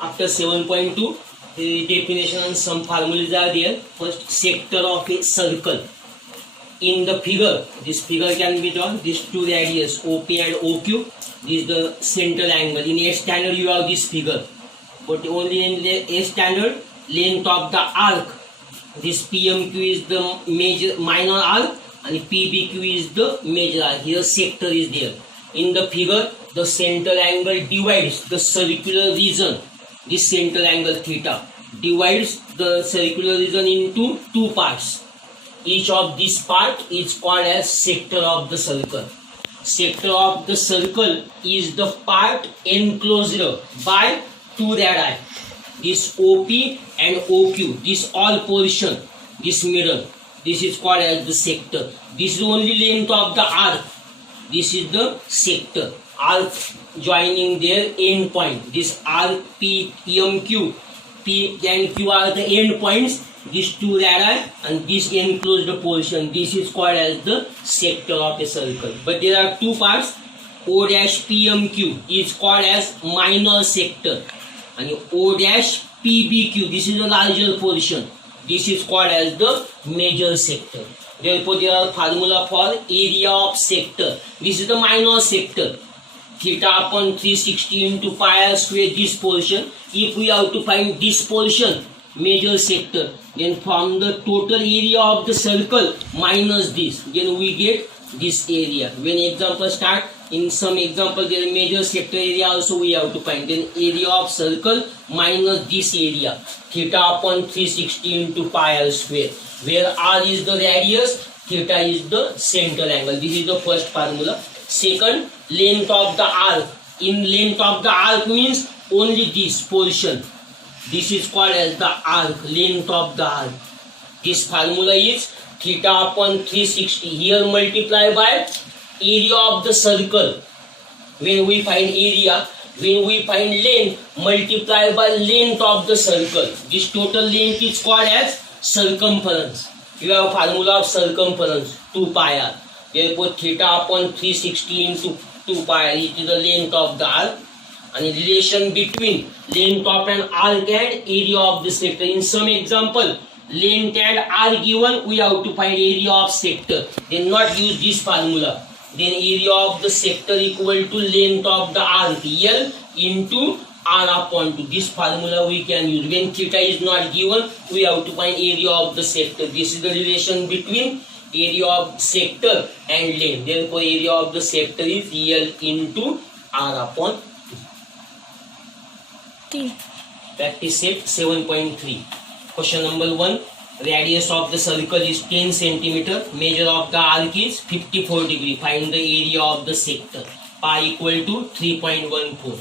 After 7.2, the definition and some formulas are there. First, sector of a circle. In the figure, this figure can be drawn. These two radius OP and OQ. This is the central angle. In A standard, you have this figure, but only in A standard, length of the arc. This PMQ is the major minor arc, and PBQ is the major arc. Here, sector is there. In the figure, the central angle divides the circular region. This central angle theta divides the circular region into two parts. Each of this part is called as sector of the circle. Sector of the circle is the part enclosed by two radii. This OP and OQ, this all portion, this middle, this is called as the sector. This is only length of the arc. This is the sector. Arc joining their end point. This arc P, M, Q. P and Q are the end points. These two radii and this enclosed portion. This is called as the sector of a circle. But there are two parts. O dash PMQ is called as minor sector. And O dash PBQ, this is a larger portion. This is called as the major sector. Therefore, there are formula for area of sector. This is the minor sector. Theta upon 360 into pi r square, this portion. If we have to find this portion, major sector, then from the total area of the circle minus this, then we get this area. When example start, in some example there is major sector area also we have to find. Then area of circle minus this area, theta upon 360 into pi r square, where r is the radius, theta is the central angle. This is the first formula. Second, length of the arc. In length of the arc means only this portion. This is called as the arc, length of the arc. This formula is theta upon 360. Here multiply by area of the circle. When we find area, when we find length, multiply by length of the circle. This total length is called as circumference. You have formula of circumference, 2 pi r. Therefore, theta upon 360 into 2 pi r, it is the length of the arc. And the relation between length of an arc and area of the sector. In some example, length and arc given, we have to find area of sector. Then not use this formula. Then area of the sector equal to length of the arc, L into R upon 2. This formula we can use. When theta is not given, we have to find area of the sector. This is the relation between area of sector and length. Therefore, area of the sector is L into R upon 2. Practice set 7.3. Question number 1. Radius of the circle is 10 cm. Measure of the arc is 54 degree. Find the area of the sector. Pi equal to 3.14.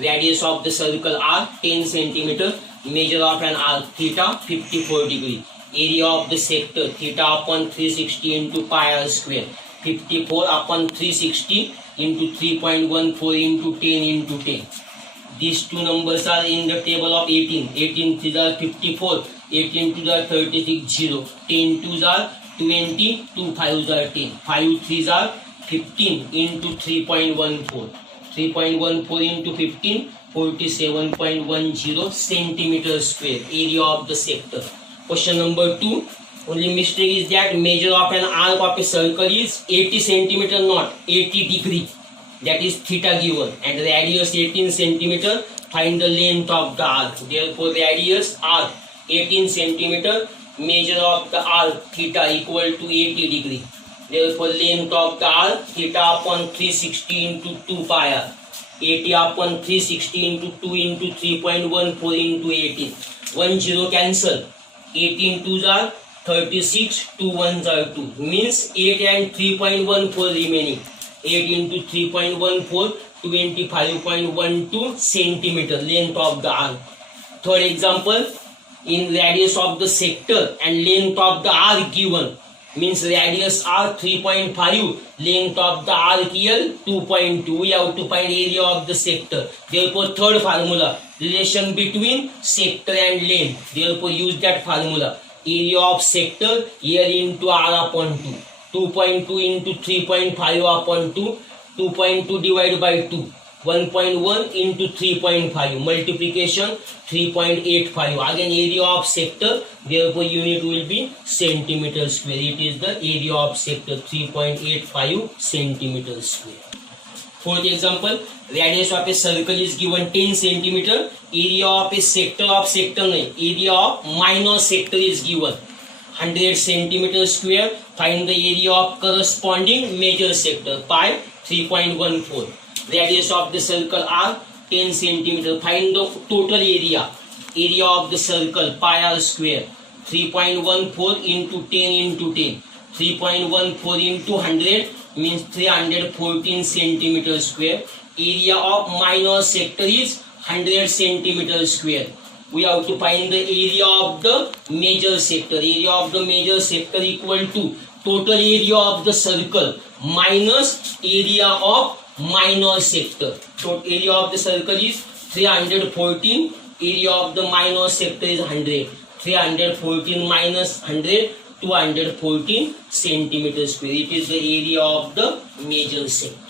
Radius of the circle R 10 cm. Measure of an arc theta 54 degree. Area of the sector theta upon 360 into pi r square. 54 upon 360 into 3.14 into 10 into 10. These two numbers are in the table of 18. 18 3s are 54. 18 2s are 36 0. 10 2s are 20. 2 5s are 10. 5 3s are 15 into 3.14. 3.14 into 15, 47.10 centimeter square. Area of the sector. Question number 2. Only mistake is that measure of an arc of a circle is 80 centimeter, not 80 degree. That is theta given, and radius 18 centimeter. Find the length of the arc. Therefore, radius arc 18 centimeter. Measure of the arc theta equal to 80 degree. Therefore, length of the arc theta upon 360 into 2 pi r. 80 upon 360 into 2 into 3.14 into 18. 1 0 cancel. 18 2s are 36. 2 1s are 2. Means 8 and 3.14 remaining. 8 into 3.14, 25.12 centimeter length of the arc. Third example, in radius of the sector and length of the arc given, means radius r 3.5, length of the arc L 2.2. We have to find area of the sector. Therefore, third formula, relation between sector and length. Therefore, use that formula. Area of sector L into R upon 2. 2.2 into 3.5 upon 2. 2.2 divided by 2. 1.1 into 3.5 multiplication 3.85. Again area of sector, therefore unit will be centimeter square. It is the area of sector 3.85 centimeter square. Fourth example, radius of a circle is given 10 centimeter. Area of a sector area of minor sector is given 100 centimeter square. Find the area of corresponding major sector. Pi 3.14. Radius of the circle are 10 centimeter. Find the total area. Area of the circle pi r square 3.14 into 10 into 10. 3.14 into 100 means 314 centimeter square. Area of minor sector is 100 centimeter square. We have to find the area of the major sector. Area of the major sector equal to total area of the circle minus area of minor sector. So area of the circle is 314. Area of the minor sector is 100. 314 minus 100, 214 centimeter square. It is the area of the major sector.